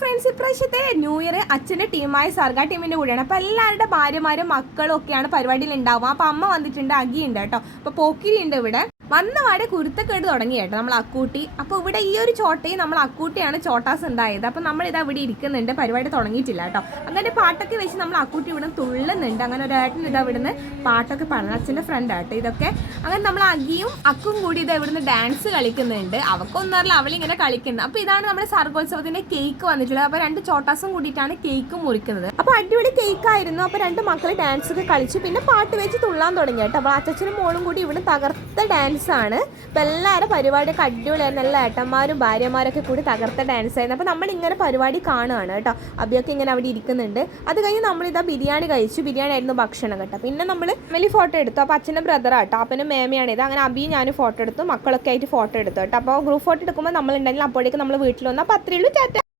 Friends, ഇപ്രാവശ്യത്തെ new year അച്ഛൻ്റെ ടീമായ സർഗ ടീമിൻ്റെ കൂടെയാണ്. അപ്പോൾ എല്ലാവരുടെ ഭാര്യമാരും മക്കളും ഒക്കെയാണ് പരിപാടിയിൽ ഉണ്ടാവുക. അപ്പോൾ അമ്മ വന്നിട്ടുണ്ട്, അഗിയുണ്ട് കേട്ടോ. അപ്പോൾ പോക്കിരി ഉണ്ട് ഇവിടെ. വന്നവാടെ കുരുത്തക്കേട് തുടങ്ങി കേട്ടോ നമ്മൾ അക്കൂട്ടി. അപ്പോൾ ഇവിടെ ഈ ഒരു ചോട്ടയും നമ്മൾ അക്കൂട്ടിയാണ് ചോട്ടാസ് ഉണ്ടായത്. അപ്പോൾ നമ്മളിതാ ഇവിടെ ഇരിക്കുന്നുണ്ട്, പരിപാടി തുടങ്ങിയിട്ടില്ല കേട്ടോ. അങ്ങനെ പാട്ടൊക്കെ വെച്ച് നമ്മൾ അക്കൂട്ടി ഇവിടെ തുള്ളുന്നുണ്ട്. അങ്ങനെ ഒരു ഏട്ടൻ ഇതാ ഇവിടുന്ന് പാട്ടൊക്കെ പറഞ്ഞു, അച്ഛൻ്റെ ഫ്രണ്ട് ആട്ടോ ഇതൊക്കെ. അങ്ങനെ നമ്മൾ അഗിയും അക്കും കൂടി ഇതാ ഇവിടുന്ന് ഡാൻസ് കളിക്കുന്നുണ്ട്. അവക്കൊന്നറിയില്ല, അവളിങ്ങനെ കളിക്കുന്നത്. അപ്പോൾ ഇതാണ് നമ്മുടെ സർഗോത്സവത്തിൻ്റെ കേക്ക് വന്നിട്ടുള്ളത്. അപ്പോൾ 2 ചോട്ടാസും കൂടിയിട്ടാണ് കേക്ക് മുറിക്കുന്നത്. അപ്പോൾ അടിപൊളി കേക്കായിരുന്നു. അപ്പോൾ 2 മക്കൾ ഡാൻസ് ഒക്കെ കളിച്ചു, പിന്നെ പാട്ട് വെച്ച് തുള്ളാൻ തുടങ്ങി കേട്ടോ. അപ്പോൾ അച്ഛനും മോളും കൂടി ഇവിടെ തകർത്ത ഡാൻസ് ആണ്. അപ്പോൾ എല്ലാവരും പരിപാടിയൊക്കെ അടിപൊളിയായിരുന്നു. എല്ലാ ഏട്ടന്മാരും ഭാര്യമാരൊക്കെ കൂടി തകർത്ത ഡാൻസ് ആയിരുന്നു. അപ്പോൾ നമ്മളിങ്ങനെ പരിപാടി കാണുകയാണ് കേട്ടോ. അബിയൊക്കെ ഇങ്ങനെ അവിടെ ഇരിക്കുന്നുണ്ട്. അത് കഴിഞ്ഞ് നമ്മളിതാ ബിരിയാണി കഴിച്ചു. ബിരിയാണി ആയിരുന്നു ഭക്ഷണം കേട്ടോ. പിന്നെ നമ്മൾ ഫാമിലി ഫോട്ടോ എടുത്തു. അപ്പോൾ അച്ഛൻ്റെ ബ്രദറാണ് കേട്ടോ, അപ്പനും മേമയാണ് ഇത്. അങ്ങനെ അബിയും ഞാനും ഫോട്ടോ എടുത്തു, മക്കളൊക്കെ ആയിട്ട് ഫോട്ടോ എടുത്തു കേട്ടോ. അപ്പോൾ ഗ്രൂപ്പ് ഫോട്ടോ എടുക്കുമ്പോൾ നമ്മളുണ്ടെങ്കിൽ അപ്പോഴേക്ക് നമ്മൾ വീട്ടിൽ വന്നു. അപ്പോൾ അത്രയേ ഉള്ളൂ, ടാറ്റ.